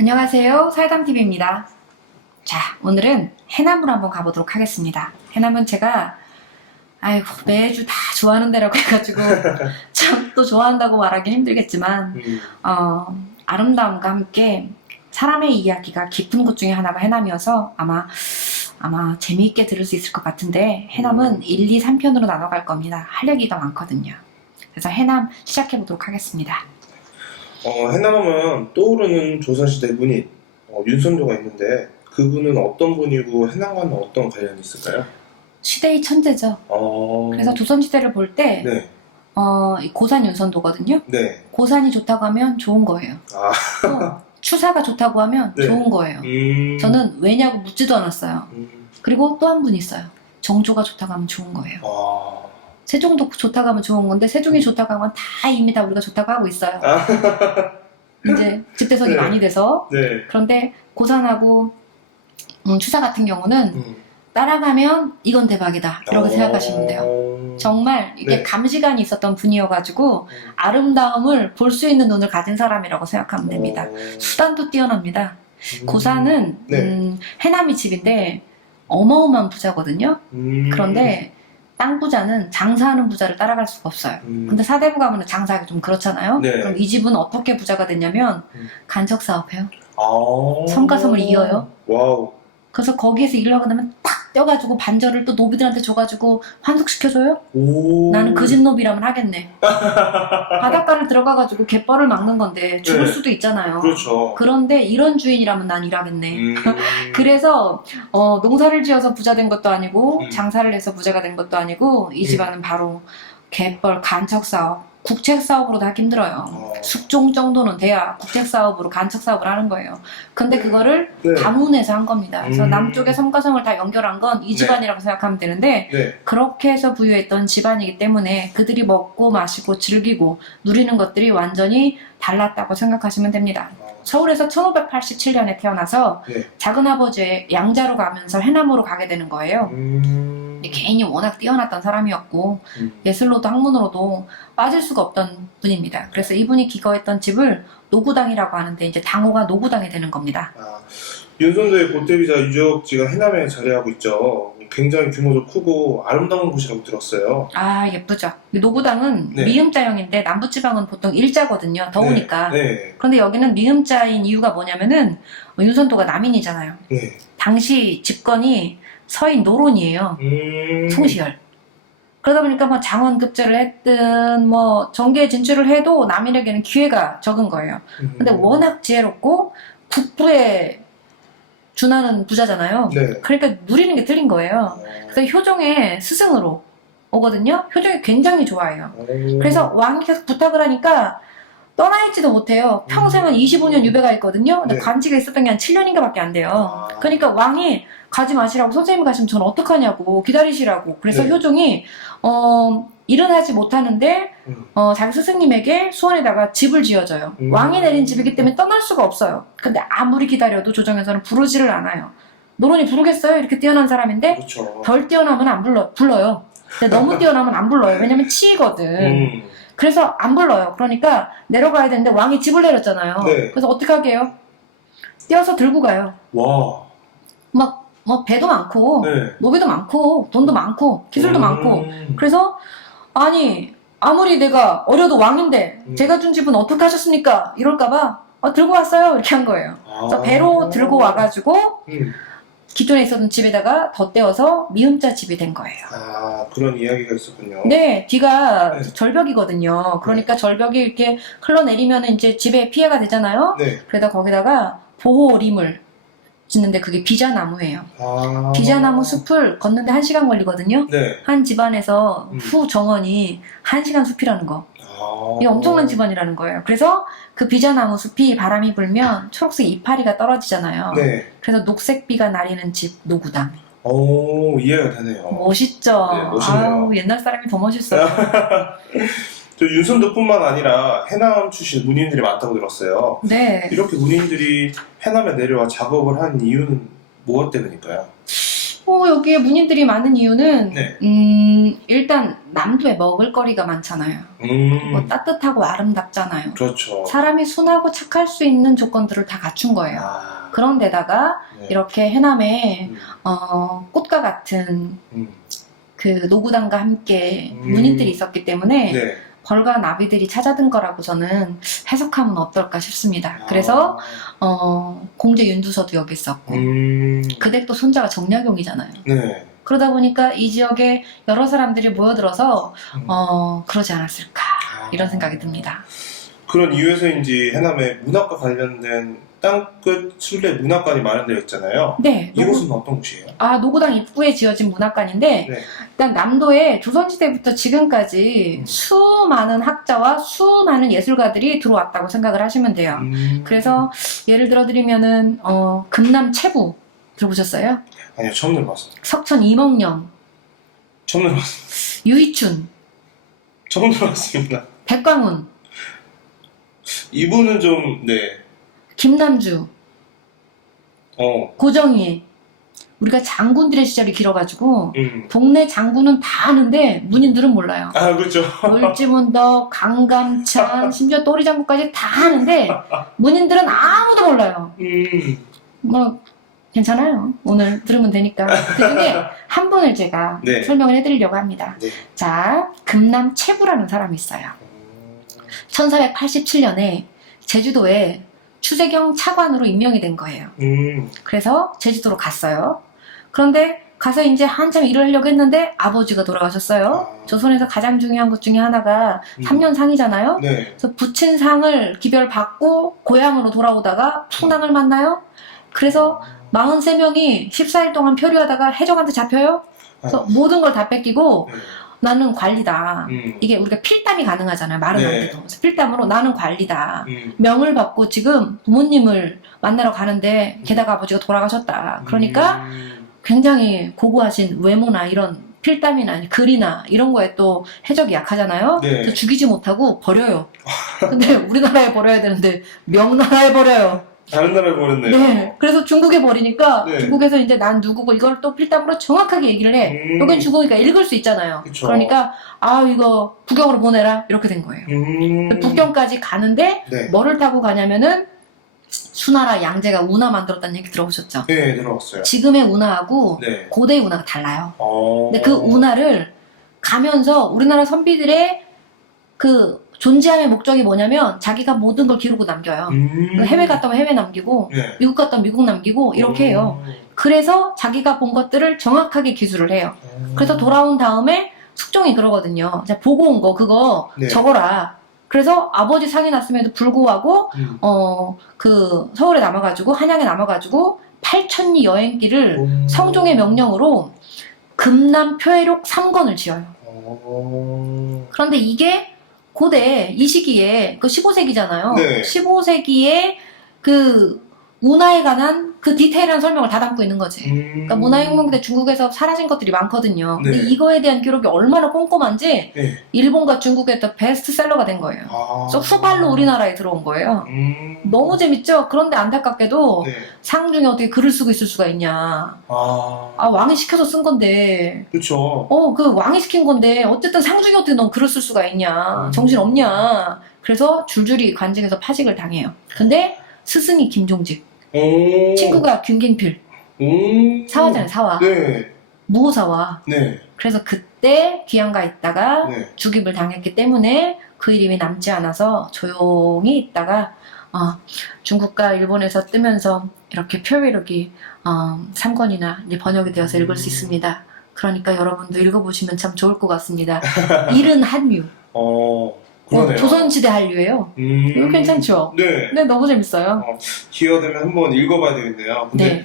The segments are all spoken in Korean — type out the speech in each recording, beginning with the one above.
안녕하세요. 살담TV입니다. 자, 오늘은 해남으로 한번 가보도록 하겠습니다. 해남은 제가 매주 다 좋아하는 데라고 해가지고 참 또 좋아한다고 말하기 힘들겠지만 아름다움과 함께 사람의 이야기가 깊은 곳 중에 하나가 해남이어서 아마 재미있게 들을 수 있을 것 같은데, 해남은 1, 2, 3편으로 나눠갈 겁니다. 할 얘기가 많거든요. 그래서 해남 시작해보도록 하겠습니다. 해남하면 떠오르는 조선시대 문인 윤선도가 있는데, 그분은 어떤 분이고 해남과는 어떤 관련이 있을까요? 시대의 천재죠. 그래서 조선시대를 볼 때 네. 고산 윤선도거든요. 네. 고산이 좋다고 하면 좋은 거예요. 또 추사가 좋다고 하면 네. 좋은 거예요. 저는 왜냐고 묻지도 않았어요. 그리고 또 한 분 있어요. 정조가 좋다고 하면 좋은 거예요. 세종도 좋다고 하면 좋은 건데, 세종이 좋다고 하면 다 이미 다 우리가 좋다고 하고 있어요. 이제 집대성이 네. 많이 돼서. 네. 그런데 고산하고 추사 같은 경우는 따라가면 이건 대박이다 이렇게 생각하시면 돼요. 정말 이게 네. 감시관이 있었던 분이어가지고 아름다움을 볼 수 있는 눈을 가진 사람이라고 생각하면 됩니다. 수단도 뛰어납니다. 고산은 네. 해남이 집인데 어마어마한 부자거든요. 그런데 땅 부자는 장사하는 부자를 따라갈 수가 없어요. 근데 사대부 가면 장사하기 좀 그렇잖아요. 네. 그럼 이 집은 어떻게 부자가 됐냐면 간척 사업해요. 아. 성과섬을 이어요. 와우. 그래서 거기에서 일을 하고 나면 탁 떼어가지고 반절을 또 노비들한테 줘가지고 환속시켜줘요? 나는 그 집 노비라면 하겠네. 바닷가를 들어가가지고 갯벌을 막는 건데 죽을 네. 수도 있잖아요. 그렇죠. 그런데 이런 주인이라면 난 일하겠네. 그래서 농사를 지어서 부자 된 것도 아니고 장사를 해서 부자가 된 것도 아니고, 이 집안은 바로 갯벌 간척사업, 국책사업으로도 하기 힘들어요. 숙종 정도는 돼야 국책사업으로 간척사업을 하는 거예요. 근데 그거를 네. 가문에서 한 겁니다. 그래서 남쪽의 섬과섬을 다 연결한 건 이 집안이라고 생각하면 되는데, 네. 그렇게 해서 부유했던 집안이기 때문에 그들이 먹고 마시고 즐기고 누리는 것들이 완전히 달랐다고 생각하시면 됩니다. 서울에서 1587년에 태어나서 네. 작은아버지의 양자로 가면서 해남으로 가게 되는 거예요. 개인이 워낙 뛰어났던 사람이었고 예술로도 학문으로도 빠질 수가 없던 분입니다. 그래서 이분이 기거했던 집을 노구당이라고 하는데, 이제 당호가 노구당이 되는 겁니다. 윤선도의 보태비자 유적지가 해남에 자리하고 있죠. 굉장히 규모도 크고 아름다운 곳이라고 들었어요. 예쁘죠. 노구당은 네. 미음자형인데 남부지방은 보통 일자거든요. 더우니까. 네. 그런데 여기는 미음자인 이유가 뭐냐면은 윤선도가 남인이잖아요. 네. 당시 집권이 서인 노론이에요. 송시열. 그러다 보니까 뭐 장원급제를 했든 뭐 정계에 진출을 해도 남인에게는 기회가 적은 거예요. 근데 워낙 지혜롭고 국부에 준하는 부자잖아요. 네. 그러니까 누리는 게 틀린 거예요. 그래서 효종의 스승으로 오거든요. 효종이 굉장히 좋아해요. 그래서 왕이 계속 부탁을 하니까 떠나있지도 못해요. 평생 한 25년 유배가 있거든요. 근데 네. 관직에 있었던 게 한 7년인가 밖에 안 돼요. 그러니까 왕이 가지 마시라고, 선생님이 가시면 저는 어떡하냐고, 기다리시라고. 그래서 네. 효종이 일은 하지 못하는데 자기 스승님에게 수원에다가 집을 지어줘요. 왕이 내린 집이기 때문에 떠날 수가 없어요. 근데 아무리 기다려도 조정에서는 부르지를 않아요. 노론이 부르겠어요? 이렇게 뛰어난 사람인데. 그렇죠. 덜 뛰어나면 안 불러요. 근데 너무 뛰어나면 안 불러요. 왜냐면 치이거든. 그래서 안 불러요. 그러니까 내려가야 되는데 왕이 집을 내렸잖아요. 네. 그래서 어떻게 하게요? 뛰어서 들고 가요. 와. 뭐 배도 많고 네. 노비도 많고 돈도 많고 기술도 많고. 그래서 아무리 내가 어려도 왕인데 제가 준 집은 어떻게 하셨습니까? 이럴까봐 들고 왔어요. 이렇게 한 거예요. 그래서 배로 들고 와가지고 기존에 있었던 집에다가 덧대어서 미음자 집이 된 거예요. 그런 이야기가 있었군요. 네, 뒤가 네. 절벽이거든요. 그러니까 절벽이 이렇게 흘러내리면 이제 집에 피해가 되잖아요. 네. 그래서 거기다가 보호림을 짓는데 그게 비자나무예요. 비자나무 숲을 걷는데 1시간 걸리거든요. 네. 한 집안에서 후 정원이 1시간 숲이라는 거. 이게 엄청난 집안이라는 거예요. 그래서 그 비자나무 숲이 바람이 불면 초록색 이파리가 떨어지잖아요. 네. 그래서 녹색비가 나리는 집 노구당. 이해가 되네요. 멋있죠? 네, 멋있네요. 옛날 사람이 더 멋있어요. 저 윤선도뿐만 아니라 해남 출신 문인들이 많다고 들었어요. 네. 이렇게 문인들이 해남에 내려와 작업을 한 이유는 무엇 때문일까요? 여기에 문인들이 많은 이유는 네. 일단 남도에 먹을거리가 많잖아요. 뭐 따뜻하고 아름답잖아요. 그렇죠. 사람이 순하고 착할 수 있는 조건들을 다 갖춘 거예요. 아, 그런데다가 네. 이렇게 해남에 음, 꽃과 같은 음, 그 노구단과 함께 문인들이 있었기 때문에 네. 벌과 나비들이 찾아든 거라고 저는 해석하면 어떨까 싶습니다. 그래서 공제 윤두서도 여기 있었고 그 댁도 손자가 정약용이잖아요. 네. 그러다 보니까 이 지역에 여러 사람들이 모여들어서 그러지 않았을까 이런 생각이 듭니다. 그런 이유에서인지 해남에 문학과 관련된 땅끝 순례 문학관이 마련되어 있잖아요. 네. 이곳은 어떤 곳이에요? 노구당 입구에 지어진 문학관인데 네. 일단 남도에 조선시대부터 지금까지 음. 수많은 학자와 수많은 예술가들이 들어왔다고 생각을 하시면 돼요. 그래서 예를 들어 드리면은 금남 채부 들어보셨어요? 아니요, 처음 들어봤어요. 석천 이몽룡, 처음 들어봤어요. 유이춘, 처음 들어봤습니다. 백광운, 이분은 좀, 네. 김남주, 고정희. 우리가 장군들의 시절이 길어가지고 동네 장군은 다 아는데 문인들은 몰라요. 아, 그렇죠. 을지문덕, 강감찬, 심지어 또리장군까지 다 아는데 문인들은 아무도 몰라요. 뭐 괜찮아요. 오늘 들으면 되니까. 그중에 한 분을 제가 네. 설명을 해드리려고 합니다. 네. 자, 금남 채부라는 사람이 있어요. 1487년에 제주도에 추재경 차관으로 임명이 된 거예요. 그래서 제주도로 갔어요. 그런데 가서 이제 한참 일을 하려고 했는데 아버지가 돌아가셨어요. 조선에서 가장 중요한 것 중에 하나가 3년 상이잖아요. 네. 그래서 부친 상을 기별받고 고향으로 돌아오다가 풍랑을 만나요. 그래서 43명이 14일 동안 표류하다가 해적한테 잡혀요. 그래서 모든 걸 다 뺏기고 네. 나는 관리다. 이게 우리가 필담이 가능하잖아요. 말은 안 네. 돼도. 그래서 필담으로 나는 관리다. 음. 명을 받고 지금 부모님을 만나러 가는데 게다가 아버지가 돌아가셨다. 그러니까 굉장히 고고하신 외모나 이런 필담이나 글이나 이런 거에 또 해적이 약하잖아요. 네. 그래서 죽이지 못하고 버려요. 근데 우리나라에 버려야 되는데 명나라에 버려요. 다른 나라에 버렸네요. 네. 그래서 중국에 버리니까 네. 중국에서 이제 난 누구고 이걸 또 필담으로 정확하게 얘기를 해. 여긴 중국이니까 읽을 수 있잖아요. 그쵸. 그러니까 이거 북경으로 보내라 이렇게 된 거예요. 북경까지 가는데 네. 뭐를 타고 가냐면은 수나라 양제가 운하 만들었다는 얘기 들어보셨죠? 네, 들어봤어요. 지금의 운하하고 네. 고대의 운하가 달라요. 근데 그 운 운하를 가면서 우리나라 선비들의 그 존재함의 목적이 뭐냐면 자기가 모든 걸 기르고 남겨요. 해외 갔다 오면 해외 남기고 네. 미국 갔다 오면 미국 남기고 이렇게 해요. 그래서 자기가 본 것들을 정확하게 기술을 해요. 그래서 돌아온 다음에 숙종이 그러거든요. 자, 보고 온 거 그거 네. 적어라. 그래서 아버지 상이 났음에도 불구하고 그 서울에 남아가지고 한양에 남아가지고 8천리 여행기를 성종의 명령으로 금남 표해록 3권을 지어요. 그런데 이게 고대 이 시기에 그 15세기잖아요. 네. 15세기에 그 운하에 관한 그 디테일한 설명을 다 담고 있는 거지. 그러니까 문화혁명 때 중국에서 사라진 것들이 많거든요. 근데 네. 이거에 대한 기록이 얼마나 꼼꼼한지 네. 일본과 중국의 또 베스트셀러가 된 거예요. 그래서 수발로 우리나라에 들어온 거예요. 너무 재밌죠? 그런데 안타깝게도 네. 상 중에 어떻게 글을 쓰고 있을 수가 있냐. 왕이 시켜서 쓴 건데. 그쵸. 그 왕이 시킨 건데 어쨌든 상 중에 어떻게 넌 글을 쓸 수가 있냐. 정신 없냐. 그래서 줄줄이 관직에서 파직을 당해요. 근데 스승이 김종직. 친구가 균갱필. 사화잖아요, 사화. 네. 무호사화. 네. 그래서 그때 귀양가 있다가 네. 죽임을 당했기 때문에 그 이름이 남지 않아서 조용히 있다가 중국과 일본에서 뜨면서 이렇게 표회록이 3권이나 이제 번역이 되어서 읽을 수 있습니다. 그러니까 여러분도 읽어보시면 참 좋을 것 같습니다. 일은 한류. 그러네요. 조선시대 한류예요. 이거 괜찮죠? 네. 네, 너무 재밌어요. 기회가 되면 한번 읽어봐야 되겠네요. 근데 네.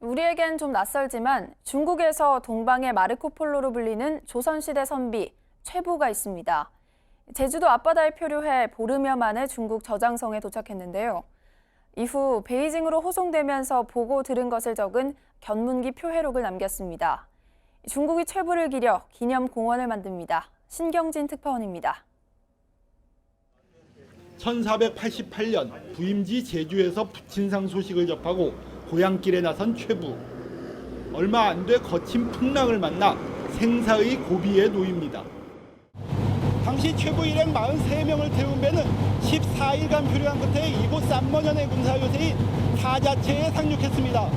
우리에겐 좀 낯설지만 중국에서 동방의 마르코폴로로 불리는 조선시대 선비 최부가 있습니다. 제주도 앞바다에 표류해 보름여 만에 중국 저장성에 도착했는데요. 이후 베이징으로 호송되면서 보고 들은 것을 적은 견문기 표회록을 남겼습니다. 중국이 최부를 기려 기념 공원을 만듭니다. 신경진 특파원입니다. 1488년 부임지 제주에서 부친상 소식을 접하고 고향길에 나선 최부. 얼마 안 돼 거친 풍랑을 만나 생사의 고비에 놓입니다. 당시 최고 일행 43명을 태운 배는 14일간 표류한 끝에 이곳 쌈머년의 군사요새인 사자체에 상륙했습니다.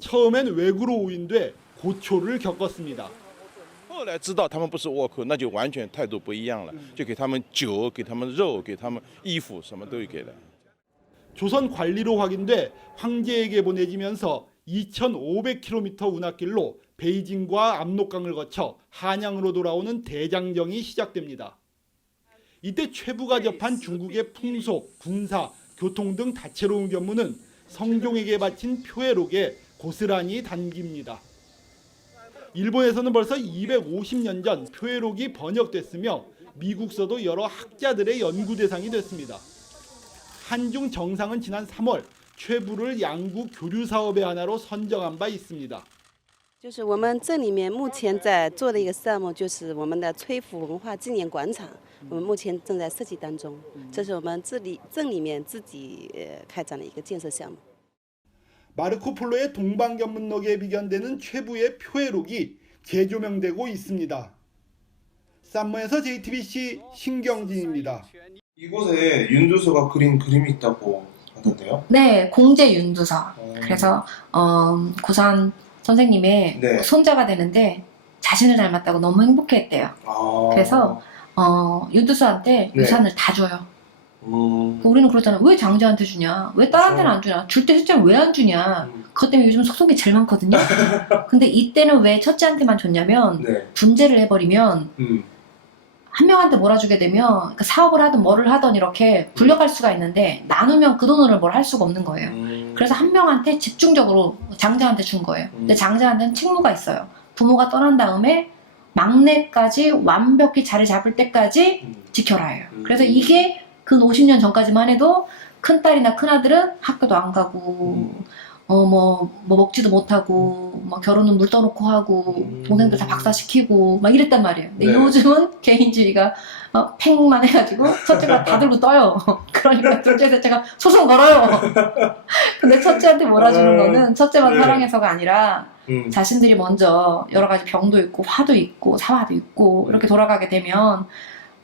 처음엔 왜구로 오인돼 고초를 겪었습니다. 后来知道他们不是倭寇，那就完全态度不一样了，就给他们酒、给他们肉、给他们衣服，什么都给了。 조선 관리로 확인돼 황제에게 보내지면서 2,500km 운하길로 베이징과 압록강을 거쳐 한양으로 돌아오는 대장정이 시작됩니다. 이때 최부가 접한 중국의 풍속, 군사, 교통 등 다채로운 견문은 성종에게 바친 표해록에 고스란히 담깁니다. 일본에서는 벌써 250년 전 표해록이 번역됐으며 미국서도 여러 학자들의 연구 대상이 됐습니다. 한중 정상은 지난 3월 최부를 양국 교류 사업의 하나로 선정한 바 있습니다. 就是我们镇里面目前在做的一个项目，就是我们的崔府文化纪念广场，我们目前正在设计当中。这是我们镇里面自己开展的一个建设项目。 마르코 폴로의 동방견문록에 비견되는 최부의 표해록이 재조명되고 있습니다. 쌈모에서 JTBC 신경진입니다. 이곳에 윤두서가 그린 그림이 있다고 하던데요? 네, 공제 윤두서. 그래서 고산 선생님의 네. 손자가 되는데 자신을 닮았다고 너무 행복해했대요. 아. 그래서 윤두서한테 네. 유산을 다 줘요. 우리는 그렇잖아. 왜 장자한테 주냐? 왜 딸한테는 안 주냐? 줄 때 셋째는 왜 안 주냐? 그것 때문에 요즘 속속이 제일 많거든요. 근데 이때는 왜 첫째한테만 줬냐면 네. 분재를 해버리면 한 명한테 몰아주게 되면 그러니까 사업을 하든 뭐를 하든 이렇게 불려갈 수가 있는데 나누면 그 돈으로 뭘 할 수가 없는 거예요. 그래서 한 명한테 집중적으로 장자한테 준 거예요. 근데 장자한테는 책무가 있어요. 부모가 떠난 다음에 막내까지 완벽히 자리 잡을 때까지 지켜라예요. 그래서 이게 그 50년 전까지만 해도 큰딸이나 큰아들은 학교도 안 가고 뭐 먹지도 못하고 막 결혼은 물 떠놓고 하고 동생들 다 박사시키고 막 이랬단 말이에요. 근데 네. 요즘은 개인주의가 팽만 해가지고 첫째가 다 들고 떠요. 그러니까 둘째 셋째가 소송 걸어요. 근데 첫째한테 몰아주는 거는 첫째만 네. 사랑해서가 아니라 자신들이 먼저 여러 가지 병도 있고 화도 있고 사화도 있고 이렇게 돌아가게 되면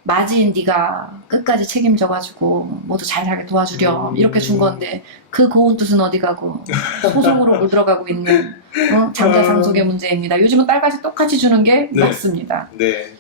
맞이인 네가 끝까지 책임져가지고 모두 잘 살게 도와주렴 이렇게 준 건데 그 고운 뜻은 어디 가고 소송으로 물들어가고 있는 장자 상속의 문제입니다. 요즘은 딸까지 똑같이 주는 게 네. 맞습니다. 네.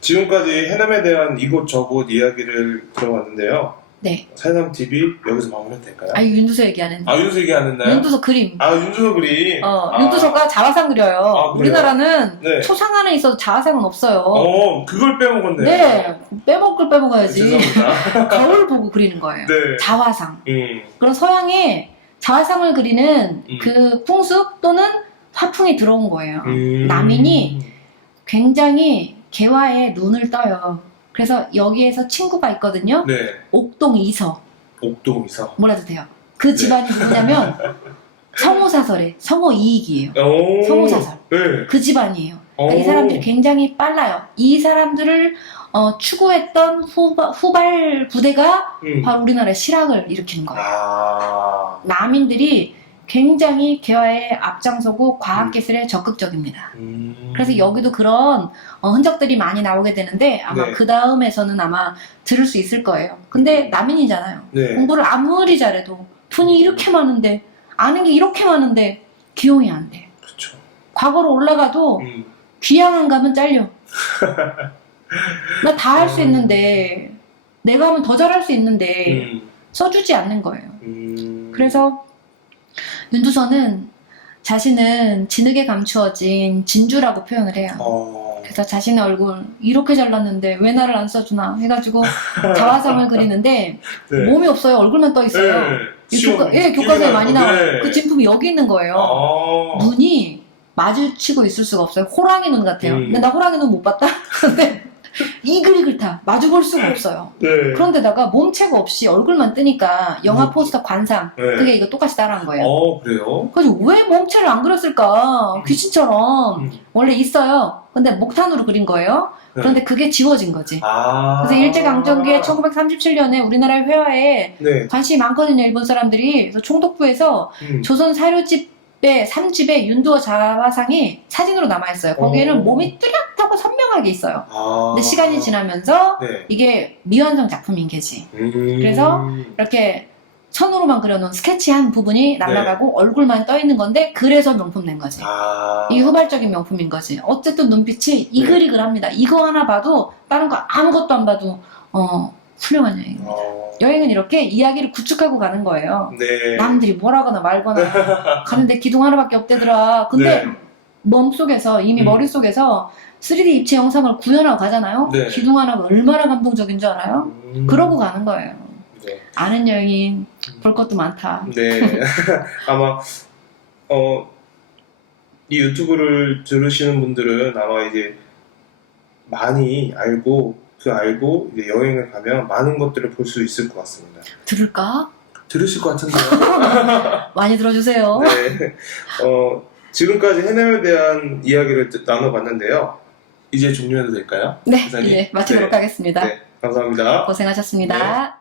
지금까지 해남에 대한 이곳저곳 이야기를 들어봤는데요. 네. 살남TV 여기서 마무리해도 될까요? 아니 윤두서 얘기하는. 아, 윤두서 얘기 안 했나요? 윤두서 그림. 아, 윤두서 그림. 윤두서가 자화상 그려요. 아, 그래요? 우리나라는 네. 초상 안에 있어도 자화상은 없어요. 그걸 빼먹었네요. 네, 빼먹을 빼먹어야지. 죄송합니다. 거울 보고 그리는 거예요. 네. 자화상. 그런 서양에 자화상을 그리는 그 풍습 또는 화풍이 들어온 거예요. 남인이 굉장히 개화에 눈을 떠요. 그래서 여기에서 친구가 있거든요. 네. 옥동 이서. 옥동이서. 뭐라도 돼요. 그 집안이 누구냐면 성호사설의 성호 이익이에요. 오. 성호사설. 네. 그 집안이에요. 그러니까 이 오. 사람들이 굉장히 빨라요. 이 사람들을 추구했던 후발 부대가 바로 우리나라의 실학을 일으키는 거예요. 아. 남인들이 굉장히 개화에 앞장서고 과학기술에 적극적입니다. 그래서 여기도 그런 흔적들이 많이 나오게 되는데 아마 네. 그 다음에서는 아마 들을 수 있을 거예요. 근데 남인이잖아요. 네. 공부를 아무리 잘해도 돈이 이렇게 많은데 아는 게 이렇게 많은데 기용이 안 돼. 그렇죠. 과거로 올라가도 귀향 안 가면 잘려. 나 다 할 수 있는데 내가 하면 더 잘할 수 있는데 써주지 않는 거예요. 그래서 윤두서는 자신은 진흙에 감추어진 진주라고 표현을 해요. 그래서 자신의 얼굴 이렇게 잘났는데 왜 나를 안 써주나 해가지고 자화상을 그리는데 네. 몸이 없어요. 얼굴만 떠 있어요. 네. 교과서에 많이 나와요. 네. 그 진품이 여기 있는 거예요. 눈이 마주치고 있을 수가 없어요. 호랑이 눈 같아요. 근데 나 호랑이 눈 못 봤다? 근데 이글이글 타. 마주 볼 수가 없어요. 네. 그런데다가 몸체가 없이 얼굴만 뜨니까 영화 포스터 관상. 네. 그게 이거 똑같이 따라한 거예요. 그래요? 그래서 왜 몸체를 안 그렸을까? 귀신처럼. 원래 있어요. 근데 목탄으로 그린 거예요. 그런데 그게 지워진 거지. 그래서 일제강점기에 1937년에 우리나라의 회화에 네. 관심이 많거든요. 일본 사람들이. 그래서 총독부에서 조선 사료집 옆에 3집에 윤두어 자화상이 사진으로 남아있어요. 거기에는 오. 몸이 뚜렷하고 선명하게 있어요. 아. 근데 시간이 지나면서 네. 이게 미완성 작품인 게지. 그래서 이렇게 선으로만 그려놓은 스케치한 부분이 날아가고 얼굴만 떠있는 건데 그래서 명품 낸 거지. 아. 이게 후발적인 명품인 거지. 어쨌든 눈빛이 이글이글합니다. 이거 하나 봐도 다른 거 아무것도 안 봐도 훌륭한 여행입니다. 여행은 이렇게 이야기를 구축하고 가는 거예요. 네. 남들이 뭐라거나 말거나 가는데 기둥 하나밖에 없대더라. 근데 네. 몸속에서 이미 머릿속에서 3D 입체 영상을 구현하고 가잖아요. 네. 기둥 하나가 얼마나 감동적인 줄 알아요? 그러고 가는 거예요. 네. 아는 여행인 볼 것도 많다. 네. 아마 이 유튜브를 들으시는 분들은 아마 이제 많이 알고 이제 여행을 가면 많은 것들을 볼 수 있을 것 같습니다. 들을까? 들으실 것 같은데요. 많이 들어주세요. 네. 지금까지 해남에 대한 이야기를 나눠봤는데요. 이제 종료해도 될까요? 네, 기사님? 이제 마치도록 네. 하겠습니다. 네. 감사합니다. 고생하셨습니다.